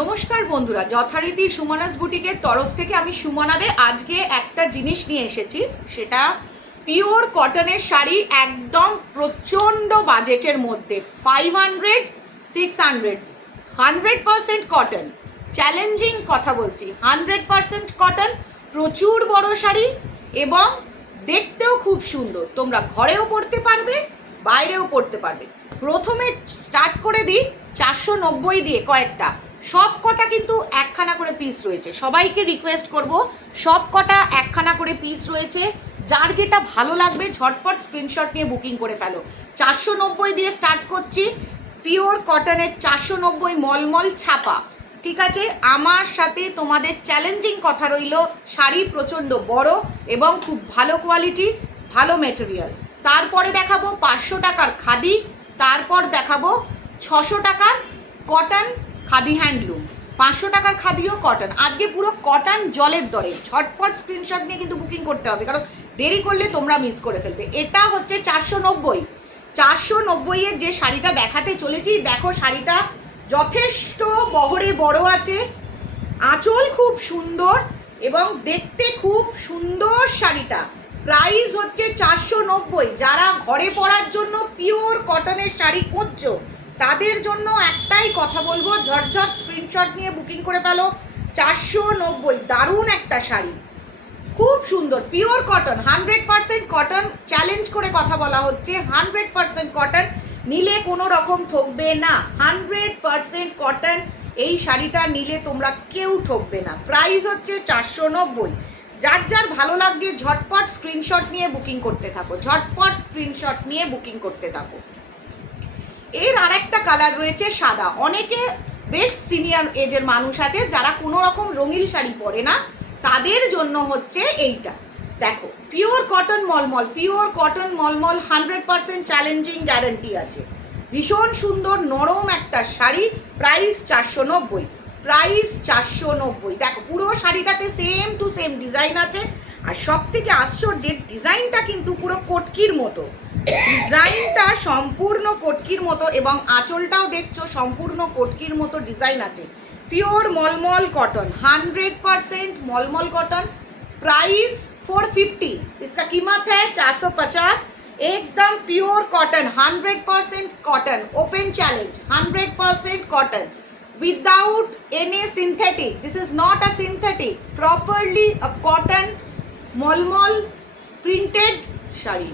নমস্কার বন্ধুরা, যথারীতি সুমনাস বুটিকের তরফ থেকে আমি সুমনাদের আজকে একটা জিনিস নিয়ে এসেছি। সেটা পিওর কটনের শাড়ি, একদম প্রচণ্ড বাজেটের মধ্যে, 500 600, 100% কটন। চ্যালেঞ্জিং কথা বলছি, 100% কটন, প্রচুর বড় শাড়ি এবং দেখতেও খুব সুন্দর। তোমরা ঘরেও পরতে পারবে, বাইরেও পরতে পারবে। প্রথমে স্টার্ট করে দিই 490 দিয়ে কয়েকটা। সব কটা কিন্তু একখানা করে পিস রয়েছে। সবাইকে রিকোয়েস্ট করব, সব কটা একখানা করে পিস রয়েছে। যার যেটা ভালো লাগবে ঝটপট স্ক্রিনশট নিয়ে বুকিং করে ফেলো। 490 দিয়ে স্টার্ট করছি। পিওর কটনের 490 মলমল ছাপা। ঠিক আছে, আমার সাথে তোমাদের চ্যালেঞ্জিং কথা রইল, শাড়ি প্রচণ্ড বড় এবং খুব ভালো কোয়ালিটি, ভালো মেটেরিয়াল। তারপরে দেখাবো 500 টাকার খাদি, তারপর দেখাবো 600 টাকার কটন খাদি হ্যান্ডলুম। 500 টাকার খাদিও কটন। আজকে পুরো কটন জলের দরে। ঝটপট স্ক্রিনশট নিয়ে কিন্তু বুকিং করতে হবে, কারণ দেরি করলে তোমরা মিস করে ফেলবে। এটা হচ্ছে 490 এর যে শাড়িটা দেখাতে চলেছি। দেখো, শাড়িটা যথেষ্ট বহরে বড় আছে, আঁচল খুব সুন্দর এবং দেখতে খুব সুন্দর। শাড়িটা প্রাইস হচ্ছে 490। যারা ঘরে পরার জন্য পিওর কটনের শাড়ি খুঁজছো তাদের জন্য একটাই কথা বলবো, ঝটঝট স্ক্রিনশট নিয়ে বুকিং করে ফেলো। 490, দারুণ একটা শাড়ি, খুব সুন্দর, পিওর কটন, 100% কটন। চ্যালেঞ্জ করে কথা বলা হচ্ছে, 100% কটন। নিলে কোনো রকম ঠকবে না। 100% কটন এই শাড়িটা নিলে তোমরা কেউ ঠকবে না। প্রাইস হচ্ছে 490। যার যার ভালো লাগছে ঝটপট স্ক্রিনশট নিয়ে বুকিং করতে থাকো, ঝটপট স্ক্রিনশট নিয়ে বুকিং করতে থাকো। এর আর একটা কালার রয়েছে সাদা। অনেকে বেশ সিনিয়র এজের মানুষ আছে যারা কোনো রকম রঙিন শাড়ি পরে না, তাদের জন্য হচ্ছে এইটা। দেখো, pure cotton mulmul, pure cotton mulmul, 100% challenging guarantee আছে। ভীষণ সুন্দর নরম একটা শাড়ি। Price 490, price 490। দেখো, পুরো শাড়িটাতে সেম টু সেম ডিজাইন আছে। আর সব থেকে আশ্চর্যের, ডিজাইনটা কিন্তু পুরো কটকির মতো, ডিজাইনটা সম্পূর্ণ কটকির মতো এবং আঁচলটাও দেখছো সম্পূর্ণ কটকির মতো ডিজাইন আছে। পিওর মলমল কটন, 100% मलमल कॉटन। प्राइस 450। इसका कीमत है 450। एकदम pure cotton, 100% cotton. Open challenge, 100% cotton without any synthetic. This is not a synthetic, properly a cotton मलमल प्रिंटेड শাড়ি,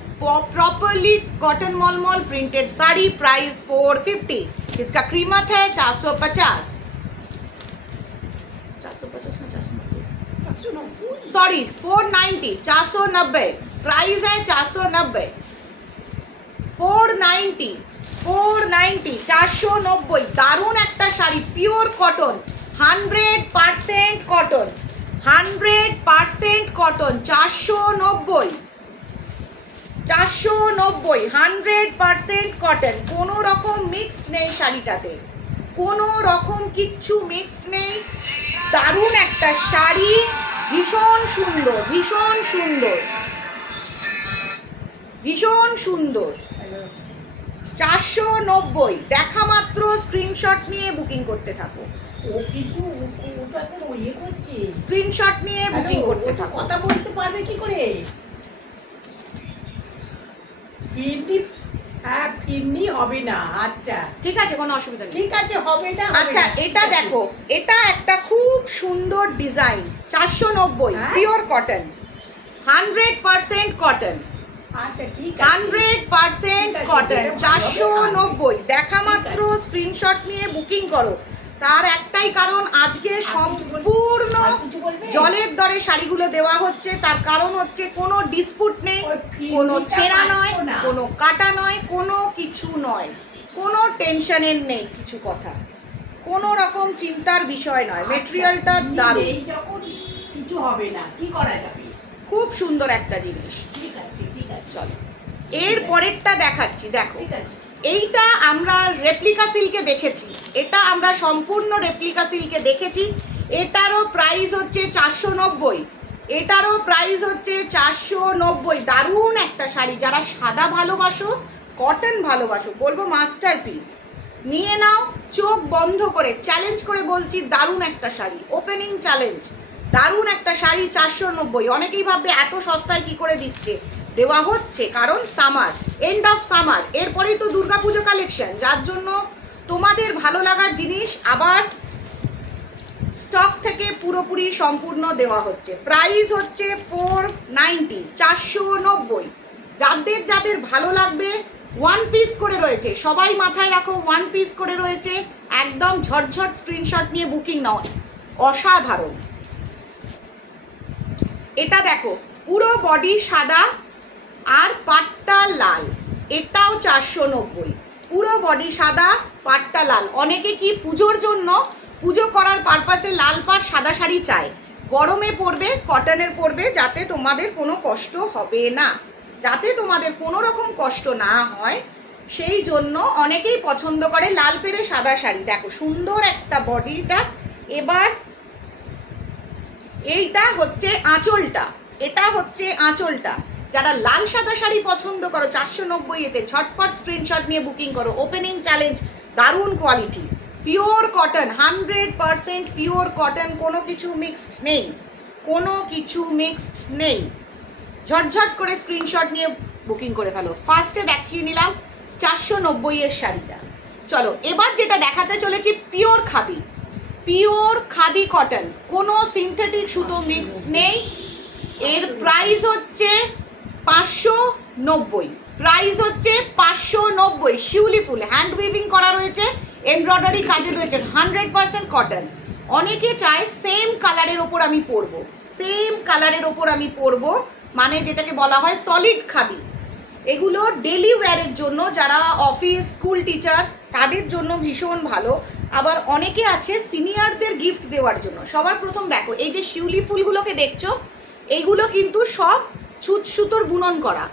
प्रॉपरली कॉटन मलमल प्रिंटेड साड़ी। प्राइस 450। इसका कीमत है 450। सॉरी 490, 490। प्राइस है 490, 490, 490। दारुण একটা sari, pure cotton, 100% cotton, 100% cotton. 490, 100% cotton. কোনো রকম মিক্সড নেই শাড়িটাতে, কোনো রকম কিচ্ছু মিক্সড নেই। দারুণ একটা শাড়ি, ভীষণ সুন্দর, ভীষণ সুন্দর, ভীষণ সুন্দর। 490 দেখা মাত্র স্ক্রিনশট নিয়ে বুকিং করতে থাকো। ও কিন্তু ওটা তো ইয়ে করছে, স্ক্রিনশট নিয়ে বুকিং করতে থাকো। কথা বলতে পারবে কি করে? ফিরনি, হ্যাঁ ফিরনি হবে না। আচ্ছা ঠিক আছে, কোনো অসুবিধা নেই। ঠিক আছে, হবে না। আচ্ছা, এটা দেখো, এটা একটা খুব সুন্দর ডিজাইন। 490, পিওর কটন, 100% কটন, আচ্ছা ঠিক আছে, 100% কটন। 490 দেখা মাত্র স্ক্রিনশট নিয়ে বুকিং করো। তার একটাই কারণ, আজকে সম্পূর্ণ জলের দরে শাড়িগুলো দেওয়া হচ্ছে। তার কারণ হচ্ছে কোনো ডিসপুট নেই, কোনো ছেঁড়া নয়, কোনো কাটা নয়, কোনো কিছু নয়, কোনো টেনশনের নেই কিছু কথা, কোনো রকম চিন্তার বিষয় নয়। মেটেরিয়ালটা দারুণ, যখন কিছু হবে না কি করা যাবে? খুব সুন্দর একটা জিনিস। ঠিক আছে, ঠিক আছে, চলো এর পরেরটা দেখাচ্ছি। দেখো, ঠিক আছে। এইটা আমরা রেপ্লিকা সিল্কে দেখেছি, এটা আমরা সম্পূর্ণ রেপ্লিকা সিল্কে দেখেছি। এটারও প্রাইস হচ্ছে 490, এটারও প্রাইস হচ্ছে 490। দারুণ একটা শাড়ি। যারা সাদা ভালোবাসো, কটন ভালোবাসো, বলবো মাস্টারপিস, নিয়ে নাও চোখ বন্ধ করে, চ্যালেঞ্জ করে বলছি, দারুণ একটা শাড়ি, ওপেনিং চ্যালেঞ্জ, দারুণ একটা শাড়ি 490। অনেকেই ভাববে এত সস্তায় কি করে দিচ্ছে, দেওয়া হচ্ছে কারণ সামার, এন্ড অফ সামার, এরপরেই তো দুর্গাপুজো কালেকশন, যার জন্য তোমাদের ভালো লাগার জিনিস আবার স্টক থেকে পুরোপুরি সম্পূর্ণ দেওয়া হচ্ছে। প্রাইস হচ্ছে 490, 490। যাদের যাদের ভালো লাগবে, ওয়ান পিস করে রয়েছে, সবাই মাথায় রাখো, ওয়ান পিস করে রয়েছে, একদম ঝটঝট স্ক্রিনশট নিয়ে বুকিং নাও। অসাধারণ। এটা দেখো পুরো বডি সাদা আর পাট্টা লাল, এটাও 490। পুরো বডি সাদা, পাট্টা লাল। অনেকে কি পুজোর জন্য, পুজো করার পারপাসে লাল পাড় সাদা শাড়ি চায়, গরমে পরবে, কটনের পরবে, যাতে তোমাদের কোনো কষ্ট হবে না, যাতে তোমাদের কোনো রকম কষ্ট না হয়, সেই জন্য অনেকেই পছন্দ করে লাল পেরে সাদা শাড়ি। দেখো সুন্দর একটা বডিটা। এবার এইটা হচ্ছে আঁচলটা, এটা হচ্ছে আঁচলটা। যারা লাল সাদা শাড়ি পছন্দ করো 490 এতে ঝটপট স্ক্রিনশট নিয়ে বুকিং করো। ওপেনিং চ্যালেঞ্জ, দারুণ quality, pure cotton, 100% pure cotton, কোনো কিছু মিক্সড নেই, কোনো কিছু মিক্সড নেই। ঝটঝট করে স্ক্রিনশট নিয়ে বুকিং করে ফেলো। ফার্স্টে দেখিয়ে নিলাম 490 এর শাড়িটা। চলো এবার যেটা দেখাতে চলেছি, pure khadi, pure khadi cotton, কোনো সিনথেটিক সুতো মিক্সড নেই। এর প্রাইস হচ্ছে 590, প্রাইস হচ্ছে 590। শিউলি ফুল হ্যান্ড উইভিং করা রয়েছে, এমব্রয়ডারি কাজে রয়েছে, 100% কটন। অনেকে চায় সেম কালারের ওপর আমি পরবো, সেম কালারের ওপর আমি পরবো, মানে যেটাকে বলা হয় সলিড খাদি। এগুলো ডেলি ওয়্যারের জন্য, যারা অফিস স্কুল টিচার তাদের জন্য ভীষণ ভালো। আবার অনেকে আছে সিনিয়রদের গিফট দেওয়ার জন্য। সবার প্রথম দেখো এই যে শিউলি ফুলগুলোকে দেখছো, এইগুলো কিন্তু সব ছুঁচ সুতোর বুনন করা।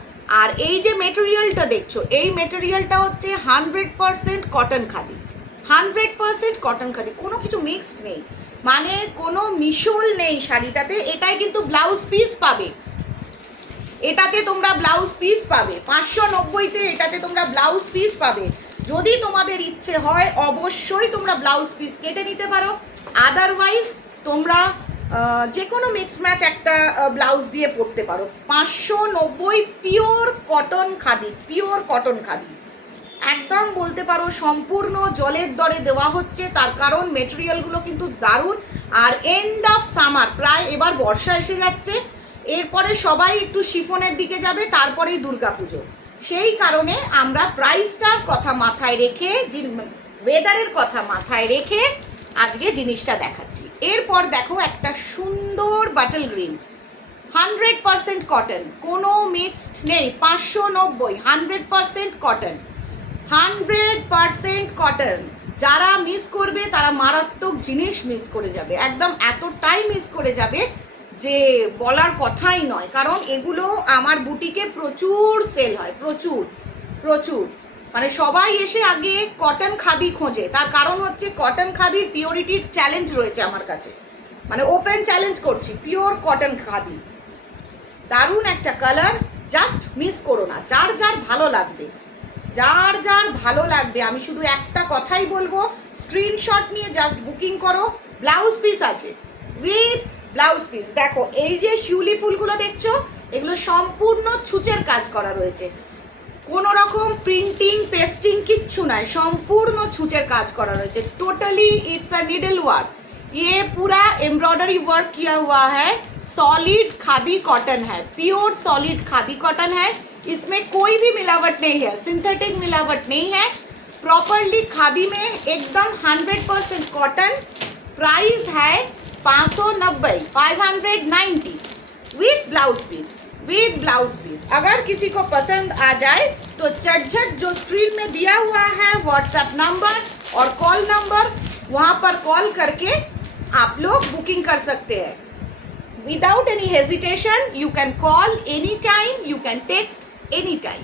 আর এই যে মেটেরিয়ালটা দেখছো, এই মেটেরিয়ালটা হচ্ছে 100% কটন খাদি, 100% কটন খাদি, কোনো কিছু মিক্সড নেই, মানে কোনো মিশল নেই শাড়িটাতে। এটাই কিন্তু ব্লাউজ পিস পাবে, এটাতে তোমরা ব্লাউজ পিস পাবে 590-তে, এটাতে তোমরা ব্লাউজ পিস পাবে। যদি তোমাদের ইচ্ছে হয় অবশ্যই তোমরা ব্লাউজ পিস কেটে নিতে পারো, আদারওয়াইজ তোমরা যে কোনো মিক্স ম্যাচ একটা ব্লাউজ দিয়ে পরতে পারো। 590 pure cotton khadi, pure cotton khadi, একদম বলতে পারো সম্পূর্ণ জলের দরে দেওয়া হচ্ছে। তার কারণ মেটেরিয়ালগুলো কিন্তু দারুণ। আর এন্ড অফ সামার, প্রায় এবার বর্ষা এসে যাচ্ছে, এরপরে সবাই একটু শিফনের দিকে যাবে, তারপরেই দুর্গাপুজো। সেই কারণে আমরা প্রাইসটার কথা মাথায় রেখে, ওয়েদারের কথা মাথায় রেখে আজকে জিনিসটা দেখাচ্ছি। এরপর দেখো একটা সুন্দর বাটল গ্রিন, 100% কটন, কোনো মিক্সড নেই, 590, 100% কটন, 100% কটন। যারা মিস করবে তারা মারাত্মক জিনিস মিস করে যাবে, একদম এতটাই মিস করে যাবে যে বলার কথাই নয়। কারণ এগুলো আমার বুটিকে প্রচুর সেল হয়, প্রচুর প্রচুর, মানে সবাই এসে আগে কটন খাদি খোঁজে। তার কারণ হচ্ছে কটন খাদির পিওরিটির চ্যালেঞ্জ রয়েছে আমার কাছে, মানে ওপেন চ্যালেঞ্জ করছি, পিওর কটন খাদি। দারুণ একটা কালার, জাস্ট মিস করো না। যার যার ভালো লাগবে, যার যার ভালো লাগবে, আমি শুধু একটা কথাই বলবো, স্ক্রিনশট নিয়ে জাস্ট বুকিং করো। ব্লাউজ পিস আছে, উইথ ব্লাউজ পিস। দেখো এই যে শিউলি ফুলগুলো দেখছো, এগুলো সম্পূর্ণ ছুঁচের কাজ করা রয়েছে, কোনো রকম প্রিন্টিং পেস্টিং কিচ্ছু নাই, সম্পূর্ণ ছুঁচের কাজ করা রয়েছে। Totally it's a needle work, ये पूरा एम्ब्रॉयडरी वर्क किया हुआ है, सॉलिड खादी कॉटन है, प्योर सॉलिड खादी कॉटन है, इसमें कोई भी मिलावट नहीं है, सिंथेटिक मिलावट नहीं है, प्रॉपरली खादी में एकदम 100% कॉटन। प्राइस है 590, 590 with blouse piece, with blouse piece. अगर किसी को पसंद आ जाए तो झटझट जो स्क्रीन में दिया हुआ है व्हाट्सएप नंबर और कॉल नंबर, वहाँ पर कॉल करके आप लोग बुकिंग कर सकते हैं। Without any hesitation you can call any time, you can text any time.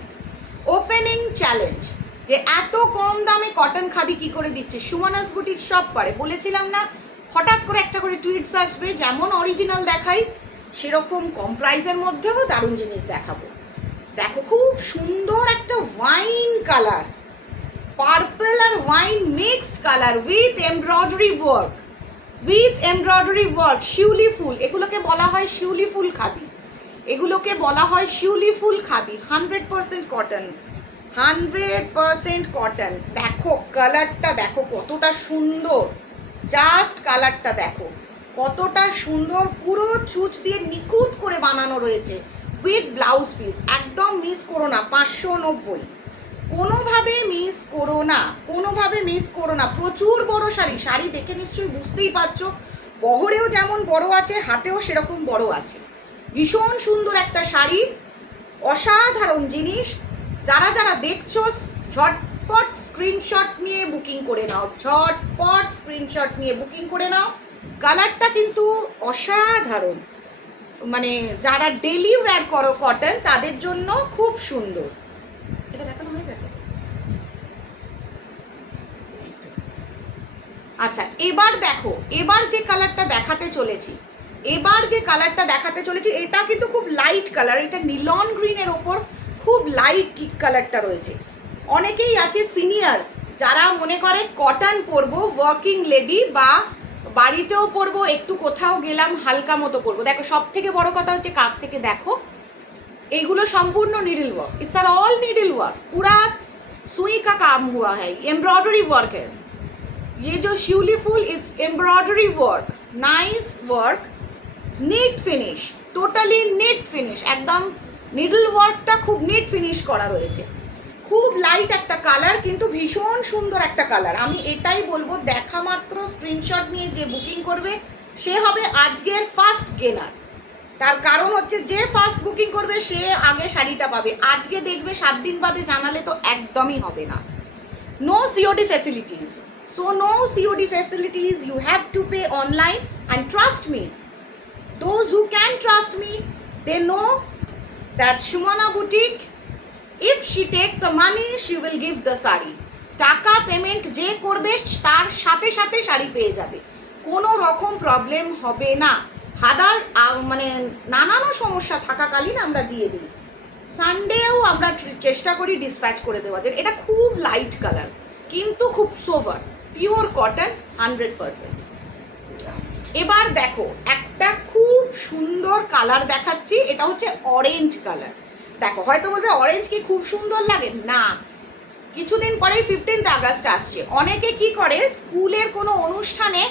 Opening challenge, যে এত কম দামে কটন খাদি কি করে দিচ্ছে। সুমনাস বুটিক সব পারে, বলেছিলাম না, হঠাৎ করে একটা করে টুইটস আসবে, যেমন অরিজিনাল দেখাই সেরকম কম প্রাইসের মধ্যেও দারুণ জিনিস দেখাবো। দেখো খুব সুন্দর একটা ওয়াইন কালার, পার্পল আর wine mixed colour with embroidery work, শিউলি ফুল, এগুলোকে বলা হয় শিউলি ফুল খাদি, এগুলোকে বলা হয় শিউলি ফুল খাদি, 100% কটন, 100% কটন। দেখো কালারটা দেখো কতটা সুন্দর, জাস্ট কালারটা দেখো কতটা সুন্দর, পুরো ছুঁচ দিয়ে নিখুঁত করে বানানো রয়েছে উইথ ব্লাউজ পিস। একদম মিস করো না, 590, কোনোভাবে মিস করো না, কোনোভাবে মিস করো না। প্রচুর বড় শাড়ি, শাড়ি দেখে নিশ্চয়ই বুঝতেই পারছো, বহরেও যেমন বড় আছে হাতেও সেরকম বড় আছে। ভীষণ সুন্দর একটা শাড়ি, অসাধারণ জিনিস। যারা যারা দেখছো ঝটপট স্ক্রিনশট নিয়ে বুকিং করে নাও, ঝটপট স্ক্রিনশট নিয়ে বুকিং করে নাও। কালারটা কিন্তু অসাধারণ, মানে যারা ডেলি ওয়্যার করো কটন তাদের জন্য খুব সুন্দর। এটা দেখানো হয়ে গেছে। আচ্ছা এবার দেখো, এবার যে কালারটা দেখাতে চলেছি, এটা কিন্তু খুব লাইট কালার, এটা নিলন গ্রিনের ওপর খুব লাইট কালারটা রয়েছে। অনেকেই আছে সিনিয়র যারা মনে করে কটন পরবো, ওয়ার্কিং লেডি বা বাড়িতেও পরবো, একটু কোথাও গেলাম হালকা মতো পরবো। দেখো সব থেকে বড় কথা হচ্ছে কাছ থেকে দেখো, এইগুলো সম্পূর্ণ needle work, it's are all needle work, पूरा सुई का काम हुआ है, एम्ब्रॉयडरी वर्क है। ये जो शिउली फूल it's embroidery work, nice work, neat finish, totally neat finish, একদম নিডল ওয়ার্কটা খুব নিট ফিনিশ করা রয়েছে। খুব লাইট একটা কালার, কিন্তু ভীষণ সুন্দর একটা কালার। আমি এটাই বলবো, দেখা মাত্র স্ক্রিনশট নিয়ে যে বুকিং করবে সে হবে আজকের ফার্স্ট গেনার। তার কারণ হচ্ছে যে ফার্স্ট বুকিং করবে সে আগে শাড়িটা পাবে। আজকে দেখবে 7 দিন বাদে জানালে তো একদমই হবে না। No COD facilities, so no COD facilities, you have to pay online and trust me, those who can trust me, they know that Shumana Boutique, if she takes the money, she will give the sari. টাকা payment যে করবে তার সাথে সাথে শাড়ি পেয়ে যাবে, কোনো রকম প্রবলেম হবে না। হাদার মানে নানান সমস্যা থাকাকালীন আমরা দিয়ে দিই, সানডেও আমরা চেষ্টা করি ডিসপ্যাচ করে দেওয়ার জন্য। এটা খুব লাইট কালার কিন্তু খুব সোভার, পিওর কটন 100%। এবার দেখো একটা খুব সুন্দর কালার দেখাচ্ছি, এটা হচ্ছে অরেঞ্জ কালার। দেখো হয়তো বলবে অরেঞ্জ কি খুব সুন্দর লাগে, না, কিছুদিন পরেই 15th আগস্ট আসছে। অনেকে কি করে, স্কুলের কোনো অনুষ্ঠানে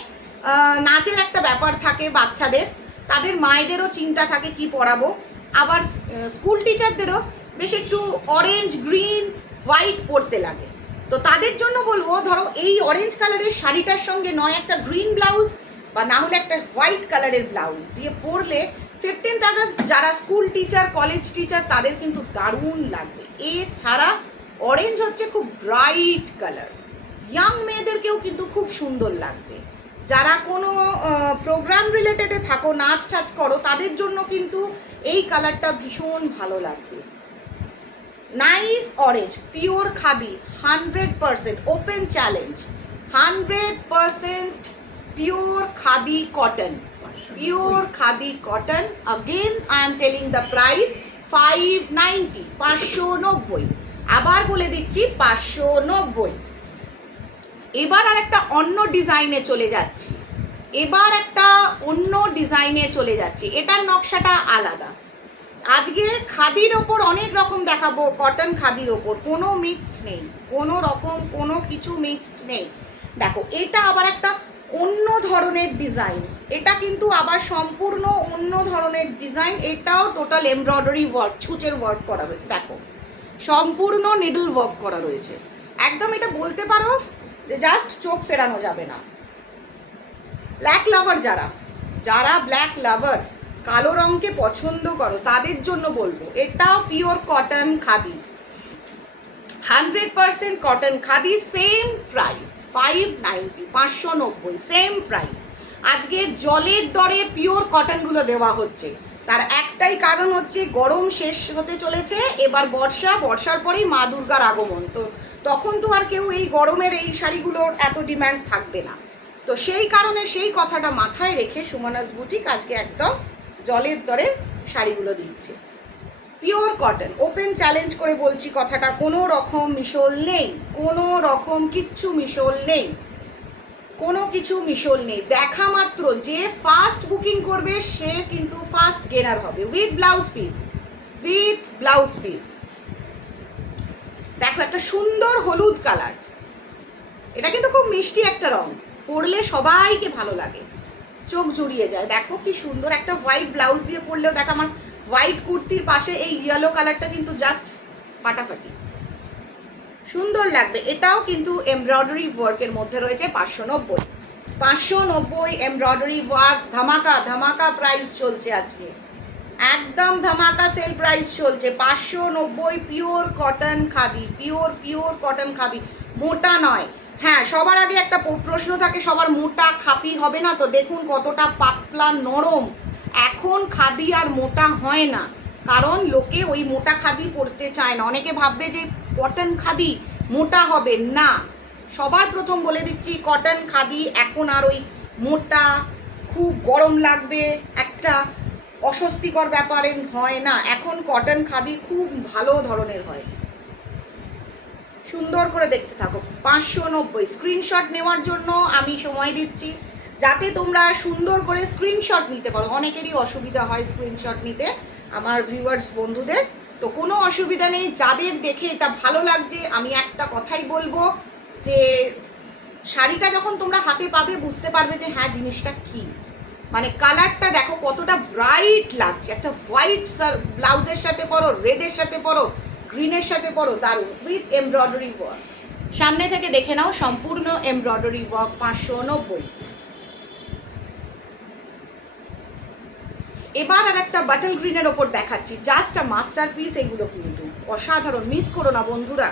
নাচের একটা ব্যাপার থাকে বাচ্চাদের, তাদের মায়েদেরও চিন্তা থাকে কি পরাবো, আবার স্কুল টিচারদেরও বেশ একটু অরেঞ্জ, গ্রিন, হোয়াইট পরতে লাগে। তো তাদের জন্য বলবো, ধরো এই অরেঞ্জ কালারের শাড়িটার সঙ্গে নয় একটা গ্রিন ব্লাউজ বা না হলে একটা হোয়াইট কালারের ব্লাউজ দিয়ে পরলে 15th আগস্ট যারা স্কুল টিচার, কলেজ টিচার তাদের কিন্তু দারুণ লাগবে। এছাড়া অরেঞ্জ হচ্ছে খুব ব্রাইট কালার, ইয়াং মেয়েদেরকেও কিন্তু খুব সুন্দর লাগবে। যারা কোনো প্রোগ্রাম রিলেটেডে থাকো, নাচ টাচ করো, তাদের জন্য কিন্তু এই কালারটা ভীষণ ভালো লাগবে। Nice orange, pure khadi, 100% open challenge, 100% pure khadi cotton, pure khadi cotton. Again I am telling the price 590, 590, আবার বলে দিচ্ছি 590। এবার আর একটা অন্য ডিজাইনে চলে যাচ্ছি, এটার নকশাটা আলাদা। আজকে খাদির ওপর অনেক রকম দেখাবো, কটন খাদির ওপর কোনো মিক্সড নেই, কোনো রকম কোনো কিছু মিক্সড নেই। দেখো এটা আবার একটা অন্য ধরনের ডিজাইন, এটা কিন্তু আবার সম্পূর্ণ অন্য ধরনের ডিজাইন। এটাও টোটাল এমব্রয়ডারি ওয়ার্ক, ছুঁচের ওয়ার্ক করা রয়েছে, দেখো সম্পূর্ণ নিডল ওয়ার্ক করা রয়েছে। একদম এটা বলতে পারো যে জাস্ট চোখ ফেরানো যাবে না। ব্ল্যাক লাভার, যারা ব্ল্যাক লাভার, কালো রঙকে পছন্দ করো, তাদের জন্য বলবো এটাও pure cotton khadi, 100% cotton khadi, same price 590, 590, same price. আজকে জলের দরে পিওর কটনগুলো দেওয়া হচ্ছে, তার একটাই কারণ হচ্ছে গরম শেষ হতে চলেছে, এবার বর্ষার পরেই মা দুর্গার আগমন, তো তখন তো আর কেউ এই গরমের এই শাড়িগুলোর এত ডিমান্ড থাকবে না। তো সেই কারণে সেই কথাটা মাথায় রেখে সুমনাস বুটিক আজকে একদম জলের দরে শাড়িগুলো দিচ্ছে। পিওর কটন, ওপেন চ্যালেঞ্জ করে বলছি কথাটা, কোনো রকম মিশোল নেই, কোনো রকম কিচ্ছু মিশোল নেই, কোনো কিছু মিশোল নেই। দেখা মাত্র যে ফার্স্ট বুকিং করবে সে কিন্তু ফার্স্ট গেনার হবে, with blouse piece, with blouse piece. দেখো একটা সুন্দর হলুদ কালার, এটা কিন্তু খুব মিষ্টি একটা রং, পরলে সবাইকে ভালো লাগে, চোখ জুড়িয়ে যায়। দেখো কি সুন্দর, একটা হোয়াইট ব্লাউজ দিয়ে পরলেও দেখো আমার হোয়াইট কুর্তির পাশে এই ইয়েলো কালারটা কিন্তু জাস্ট ফাটাফাটি, সুন্দর লাগবে। এটাও কিন্তু এমব্রয়ডারি ওয়ার্কের মধ্যে রয়েছে, 590, 590 এমব্রয়ডারি ওয়ার্ক, ধামাকা ধামাকা প্রাইস চলছে আজকে, একদম ধামাকা সেল প্রাইস চলছে, 590 pure cotton khadi, pure cotton khadi, মোটা নয়। হ্যাঁ, সবার আগে একটা প্রশ্ন থাকে, সবার মোটা খাপি হবে না তো, দেখুন কতটা পাতলা নরম। এখন খাদি আর মোটা হয় না, কারণ লোকে ওই মোটা খাদি পরতে চায় না। অনেকে ভাববে যে কটন খাদি মোটা হবে না, সবার প্রথম বলে দিচ্ছি কটন খাদি এখন আর ওই মোটা খুব গরম লাগবে একটা অস্বস্তিকর ব্যাপারে হয় না, এখন কটন খাদি খুব ভালো ধরনের হয়। সুন্দর করে দেখতে থাকো, 590। স্ক্রিনশট নেওয়ার জন্য আমি সময় দিচ্ছি, যাতে তোমরা সুন্দর করে স্ক্রিনশট নিতে পারো। অনেকেরই অসুবিধা হয় স্ক্রিনশট নিতে আমার ভিউয়ার্স বন্ধুদের, তো কোনো অসুবিধা নেই। যাদের দেখে এটা ভালো লাগছে, আমি একটা কথাই বলবো যে শাড়িটা যখন তোমরা হাতে পাবে বুঝতে পারবে যে হ্যাঁ জিনিসটা কি, মানে কালারটা দেখো কতটা ব্রাইট লাগছে, একটা হোয়াইট ব্লাউজের সাথে পরো, রেডের সাথে পরো, গ্রিনের সাথে পরো, দারুণ, উইথ এমব্রয়ডারি ওয়ার্ক। সামনে থেকে দেখে নাও, সম্পূর্ণ এমব্রয়ডারি ওয়ার্ক, 590। এবার আর একটা বাটল গ্রিনের ওপর দেখাচ্ছি, জাস্ট আ মাস্টারপিস। এগুলো কিন্তু অসাধারণ, মিস করো না বন্ধুরা।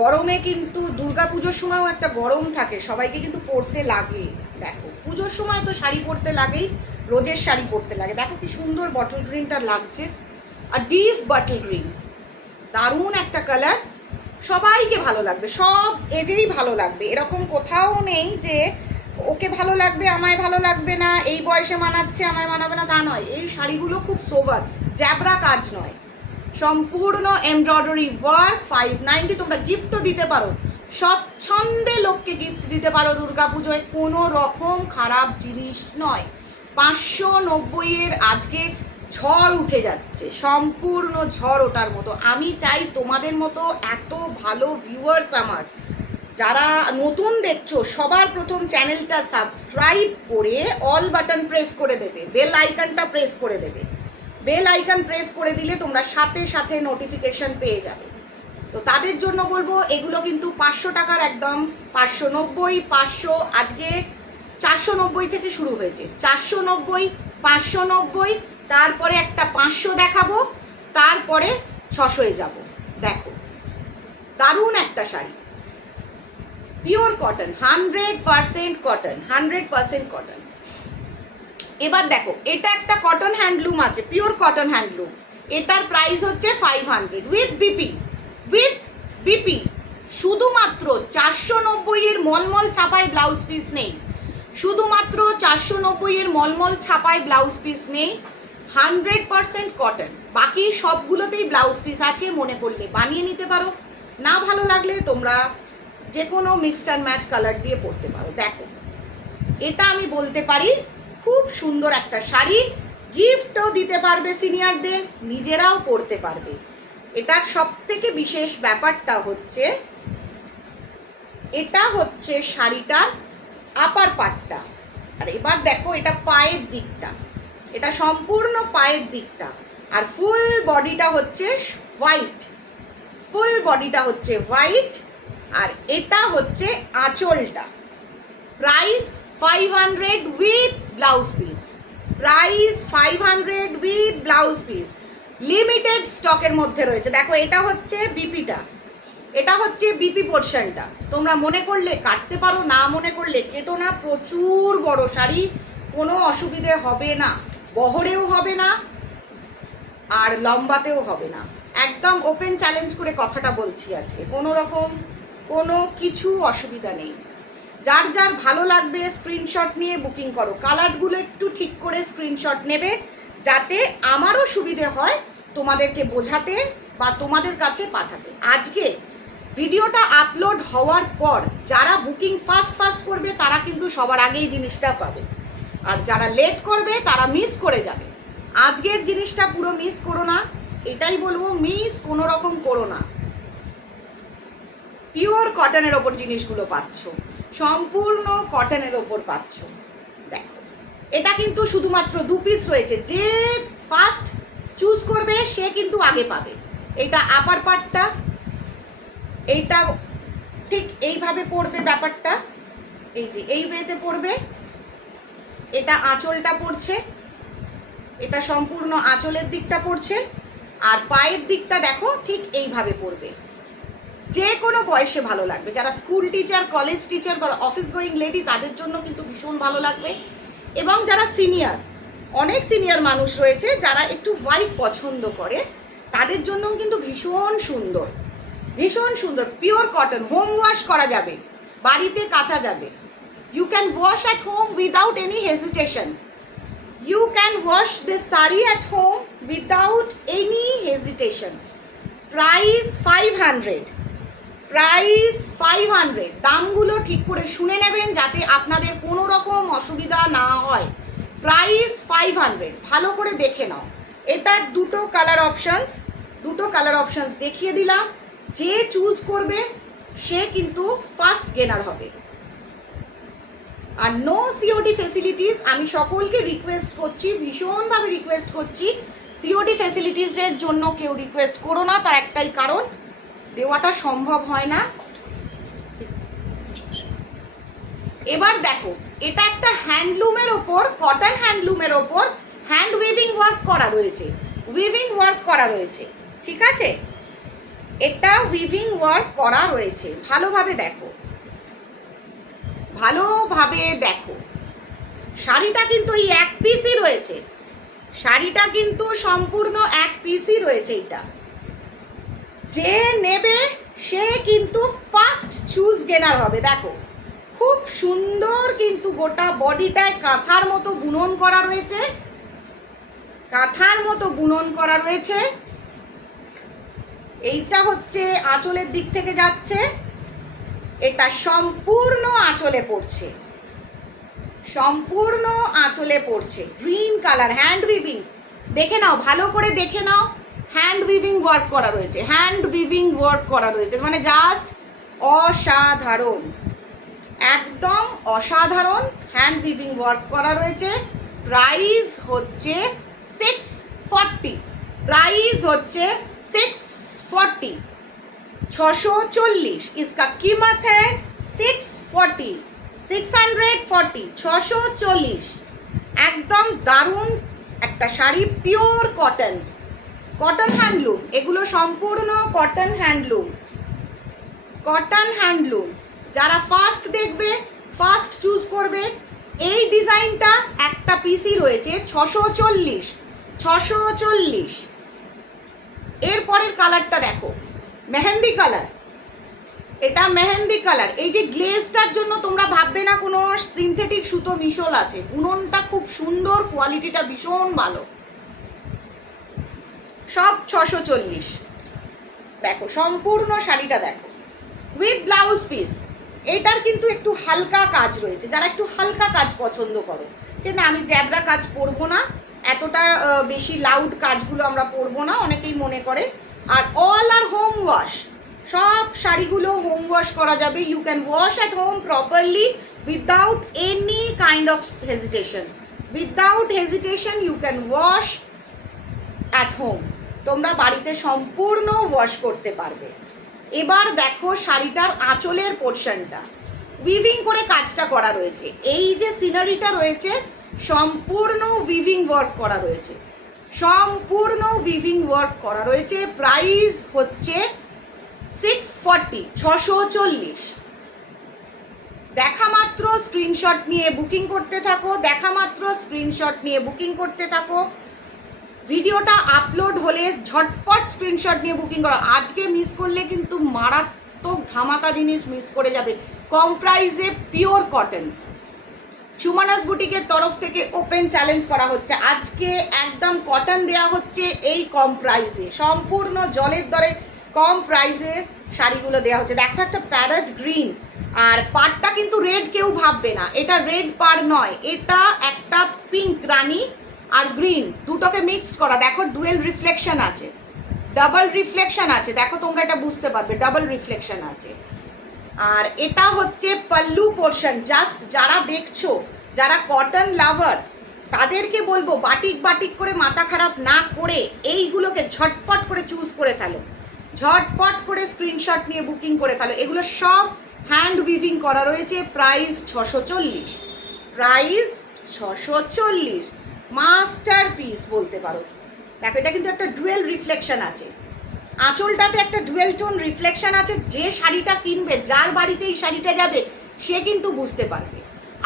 গরমে কিন্তু দুর্গাপুজোর সময়ও একটা গরম থাকে, সবাইকে কিন্তু পরতে লাগে। দেখো পুজোর সময় তো শাড়ি পরতে লাগেই, রোজের শাড়ি পরতে লাগে। দেখো কি সুন্দর বটল গ্রিনটা লাগছে, আর ডিপ বটল গ্রিন, দারুণ একটা কালার, সবাইকে ভালো লাগবে, সব এজেই ভালো লাগবে। এরকম কোথাও নেই যে ওকে ভালো লাগবে আমায় ভালো লাগবে না, এই বয়সে মানাচ্ছে আমায় মানাবে না, তা নয়। এই শাড়িগুলো খুব সোবার, জ্যাবরা কাজ নয়, সম্পূর্ণ এমব্রয়ডারি ওয়ার্ক, 590। তোমরা গিফটও দিতে পারো, স্বচ্ছন্দে লোককে গিফট দিতে পারো দুর্গাপুজোয়, কোনো রকম খারাপ জিনিস নয়। 590-এর আজকে ঝড় উঠে যাচ্ছে, সম্পূর্ণ ঝড় ওঠার মতো। আমি চাই তোমাদের মতো এত ভালো ভিউয়ার্স আমার, যারা নতুন দেখছো সবার প্রথম চ্যানেলটা সাবস্ক্রাইব করে অল বাটন প্রেস করে দেবে, বেল আইকনটা প্রেস করে দেবে। বেল আইকন প্রেস করে দিলে তোমরা সাথে সাথে নোটিফিকেশন পেয়ে যাবে। তো তাদের জন্য বলবো, এগুলো কিন্তু 500 টাকার, একদম 590, 500, আজকে 490 থেকে শুরু হয়েছে, 490, 590, তারপরে একটা 500 দেখাবো, তারপরে 600-এ যাব। দেখো দারুণ একটা sari, pure cotton, 100% cotton, 100% cotton. এবার দেখো এটা একটা কটন হ্যান্ডলুম আছে, পিওর কটন হ্যান্ডলুম, এটার প্রাইস হচ্ছে 500 উইথ বিপি, উইথ বিপি। শুধুমাত্র 490-এর মলমল ছাপায় ব্লাউজ পিস নেই, শুধুমাত্র 490-এর মলমল ছাপায় ব্লাউজ পিস নেই, 100% কটন। বাকি সবগুলোতেই ব্লাউজ পিস আছে, মনে করলে বানিয়ে নিতে পারো, না ভালো লাগলে তোমরা যে কোনো মিক্সড অ্যান্ড ম্যাচ কালার দিয়ে পরতে পারো। দেখো এটা আমি বলতে পারি খুব সুন্দর একটা শাড়ি, গিফটও দিতে পারবে সিনিয়রদের, নিজেরাও পরতে পারবে। এটার সব থেকে বিশেষ ব্যাপারটা হচ্ছে, এটা হচ্ছে শাড়িটার আপার পার্টটা। আর এবার দেখো এটা পায়ের দিকটা, এটা সম্পূর্ণ পায়ের দিকটা, আর ফুল বডিটা হচ্ছে হোয়াইট, ফুল বডিটা হচ্ছে হোয়াইট, আর এটা হচ্ছে আঁচলটা। Price 500 with blouse piece, price 500 with blouse piece, limited স্টকের মধ্যে রয়েছে। দেখো এটা হচ্ছে বিপিটা, এটা হচ্ছে বিপি পোর্শনটা, তোমরা মনে করলে কাটতে পারো, না মনে করলে কেটো না। প্রচুর বড় শাড়ি, কোনো অসুবিধে হবে না, বহরেও হবে না আর লম্বাতেও হবে না। একদম ওপেন চ্যালেঞ্জ করে কথাটা বলছি আজকে, কোনো রকম কোনো কিছু অসুবিধা নেই। যার যার ভালো লাগবে স্ক্রিনশট নিয়ে বুকিং করো, কালারগুলো একটু ঠিক করে স্ক্রিনশট নেবে, যাতে আমারও সুবিধে হয় তোমাদেরকে বোঝাতে বা তোমাদের কাছে পাঠাতে। আজকে ভিডিওটা আপলোড হওয়ার পর যারা বুকিং ফার্স্ট করবে তারা কিন্তু সবার আগেই জিনিসটা পাবে, আর যারা লেট করবে তারা মিস করে যাবে। আজকের জিনিসটা পুরো মিস করো না, এটাই বলবো, মিস কোনো রকম করো না। পিওর কটনের ওপর জিনিসগুলো পাচ্ছ, সম্পূর্ণ কটনের ওপর পাচ্ছ। দেখো এটা কিন্তু শুধুমাত্র 2 পিস রয়েছে, যে ফার্স্ট চুজ করবে সে কিন্তু আগে পাবে। এটা আপার পার্টটা, এইটা ঠিক এইভাবে পড়বে ব্যাপারটা, এই যে এই ওয়েতে পড়বে। এটা আঁচলটা পড়ছে, এটা সম্পূর্ণ আঁচলের দিকটা পড়ছে, আর পায়ের দিকটা দেখো ঠিক এইভাবে পড়বে। যে কোনো বয়সে ভালো লাগবে, যারা স্কুল টিচার, কলেজ টিচার বা অফিস গোয়িং লেডি তাদের জন্য কিন্তু ভীষণ ভালো লাগবে। এবং যারা সিনিয়র, অনেক সিনিয়র মানুষ রয়েছে যারা একটু হোয়াইট পছন্দ করে, তাদের জন্যও কিন্তু ভীষণ সুন্দর, ভীষণ সুন্দর। পিওর কটন, হোম ওয়াশ করা যাবে, বাড়িতে কাচা যাবে। You can wash at home without any hesitation. You can wash this sari at home without any hesitation. Price 500. Price 500. দামগুলো ঠিক করে শুনে নেবেন যাতে আপনাদের কোনো রকম অসুবিধা না হয়। প্রাইস 500, ভালো করে দেখে নাও। এটা দুটো কালার অপশনস দেখিয়ে দিলাম। যে চুজ করবে সে কিন্তু ফার্স্ট গেনার হবে। আর নো সিওডি ফেসিলিটিস, আমি সকলকে রিকোয়েস্ট করছি, ভীষণভাবে রিকোয়েস্ট করছি, সিওডি ফেসিলিটিসের জন্য কেউ রিকোয়েস্ট করো না। তার একটাই কারণ, দেওয়াটা সম্ভব হয় না। এবার দেখো, এটা একটা হ্যান্ডলুমের ওপর, কটন হ্যান্ডলুমের ওপর হ্যান্ড উইভিং ওয়ার্ক করা রয়েছে, ঠিক আছে? এটা উইভিং ওয়ার্ক করা রয়েছে, ভালোভাবে দেখো। শাড়িটা কিন্তু এই এক পিসই রয়েছে, শাড়িটা কিন্তু সম্পূর্ণ এক পিসই রয়েছে। এটা যে নেবে সে কিন্তু ফার্স্ট চুজ গেনার হবে। দেখো খুব সুন্দর, কিন্তু গোটা বডিটায় কাঁথার মতো বুনন করা রয়েছে, এইটা হচ্ছে আঁচলের দিক থেকে যাচ্ছে, এটা সম্পূর্ণ আঁচলে পড়ছে, গ্রিন কালার, হ্যান্ড উইভিং। দেখে নাও, ভালো করে দেখে নাও, হ্যান্ড উইভিং ওয়ার্ক করা রয়েছে, মানে জাস্ট অসাধারণ, একদম অসাধারণ হ্যান্ড উইভিং ওয়ার্ক করা রয়েছে। প্রাইস হচ্ছে 640, 640। इसका कीमत है 640, 640। একদম দারুণ একটা শাড়ি, পিওর কটন হ্যান্ডলুম, এগুলো সম্পূর্ণ কটন হ্যান্ডলুম। যারা ফার্স্ট দেখবে, ফার্স্ট চুজ করবে, এই ডিজাইনটা একটা পিসই রয়েছে 640। এরপরের কালারটা দেখো, মেহেন্দি কালার, এটা মেহেন্দি কালার। এই যে গ্লেজটার জন্য তোমরা ভাববে না কোনো সিনথেটিক সুতো মিশল আছে, বুননটা খুব সুন্দর, কোয়ালিটিটা ভীষণ ভালো। সব 640। দেখো সম্পূর্ণ শাড়িটা দেখো, উইথ ব্লাউজ পিস। এটার কিন্তু একটু হালকা কাজ রয়েছে, যারা একটু হালকা কাজ পছন্দ করো, যে না আমি জ্যাবরা কাজ পরবো না, এতটা বেশি লাউড কাজগুলো আমরা পরবো না, অনেকেই মনে করে। আর অল আর হোম ওয়াশ, সব শাড়িগুলো হোম ওয়াশ করা যাবে। You can wash at home properly without any kind of hesitation. You can wash at home, তোমরা বাড়িতে সম্পূর্ণ ওয়াশ করতে পারবে। এবার দেখো শাড়িটার আঁচলের পোর্শনটা, উইভিং করে কাজটা করা রয়েছে। এই যে সিনারিটা রয়েছে সম্পূর্ণ উইভিং ওয়ার্ক করা রয়েছে। প্রাইস হচ্ছে 640। দেখা মাত্র স্ক্রিনশট নিয়ে বুকিং করতে থাকো, ভিডিওটা আপলোড হলে ঝটপট স্ক্রিনশট নিয়ে বুকিং করো। আজকে মিস করলে কিন্তু মারাত্মক ধামাকা জিনিস মিস করে যাবে। কম প্রাইসে পিওর কটন, সুমানাস বুটিকের তরফ থেকে ওপেন চ্যালেঞ্জ করা হচ্ছে, আজকে একদম কটন দেয়া হচ্ছে এই কম প্রাইসে, সম্পূর্ণ জলের দরে কম প্রাইসে শাড়িগুলো দেওয়া হচ্ছে। দেখো একটা প্যারট গ্রিন, আর পাড়টা কিন্তু রেড, কেউ ভাববে না এটা রেড পাড় নয়, এটা একটা পিঙ্ক রানী আর গ্রিন দুটোকে মিক্সড করা। দেখো ডুয়েল রিফ্লেকশন আছে, ডাবল রিফ্লেকশন আছে, দেখো তোমরা এটা বুঝতে পারবে, ডাবল রিফ্লেকশন আছে। আর এটা হচ্ছে পাল্লু পোর্শন। জাস্ট যারা দেখছো, যারা কটন লাভার, তাদেরকে বলবো বাটিক বাটিক করে মাথা খারাপ না করে এইগুলোকে ঝটপট করে চুজ করে ফেলো, ঝটপট করে স্ক্রিনশট নিয়ে বুকিং করে ফেলো। এগুলো সব হ্যান্ড উইভিং করা রয়েছে। প্রাইস 640, প্রাইস 640, মাস্টার পিস বলতে পারো। দেখো এটা কিন্তু একটা ডুয়েল রিফ্লেকশন আছে, আঁচলটাতে একটা ডুয়েল টোন রিফ্লেকশন আছে। যে শাড়িটা কিনবে, যার বাড়িতে এই শাড়িটা যাবে, সে কিন্তু বুঝতে পারবে।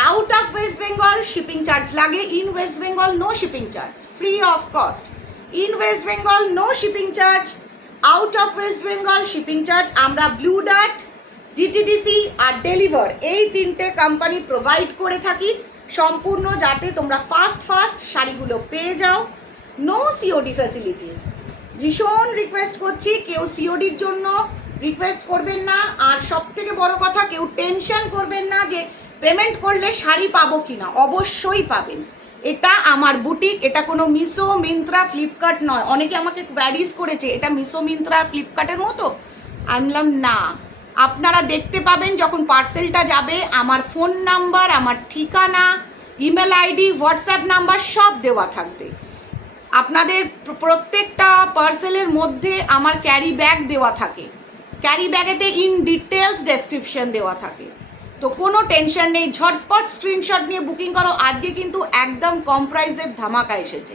Out of West Bengal shipping charge লাগে, in West Bengal no shipping charge, free of cost. In West Bengal no shipping charge, out of West Bengal shipping charge. আমরা ব্লু ডার্ট, ডিটিডিসি আর ডেলিভার এই তিনটে কোম্পানি প্রোভাইড করে থাকি, সম্পূর্ণ যাতে তোমরা ফাস্ট শাড়িগুলো পেয়ে যাও। No COD facilities. ভীষণ রিকোয়েস্ট করছি, কেউ সিওডির জন্য রিকোয়েস্ট করবেন না। আর সব থেকে বড় কথা, কেউ টেনশন করবেন না যে পেমেন্ট করলে শাড়ি পাবো কিনা, অবশ্যই পাবেন। এটা আমার বুটিক, এটা কোনো মিশো, মিন্ত্রা, ফ্লিপকার্ট নয়। অনেকে আমাকে কোয়ারিজ করেছে এটা মিশো, মিন্ত্রা, ফ্লিপকার্টের মতো। আমি বললাম না, আপনারা দেখতে পাবেন যখন পার্সেলটা যাবে, আমার ফোন নাম্বার, আমার ঠিকানা, ইমেল আইডি, হোয়াটসঅ্যাপ নাম্বার সব দেওয়া থাকবে। আপনাদের প্রত্যেকটা পার্সেলের মধ্যে আমার ক্যারি ব্যাগ দেওয়া থাকে, ক্যারি ব্যাগেতে ইন ডিটেলস ডেসক্রিপশন দেওয়া থাকে। তো কোনো টেনশন নেই, ঝটপট স্ক্রিনশট নিয়ে বুকিং করো। আজকে কিন্তু একদম কম প্রাইসের ধামাকা এসেছে।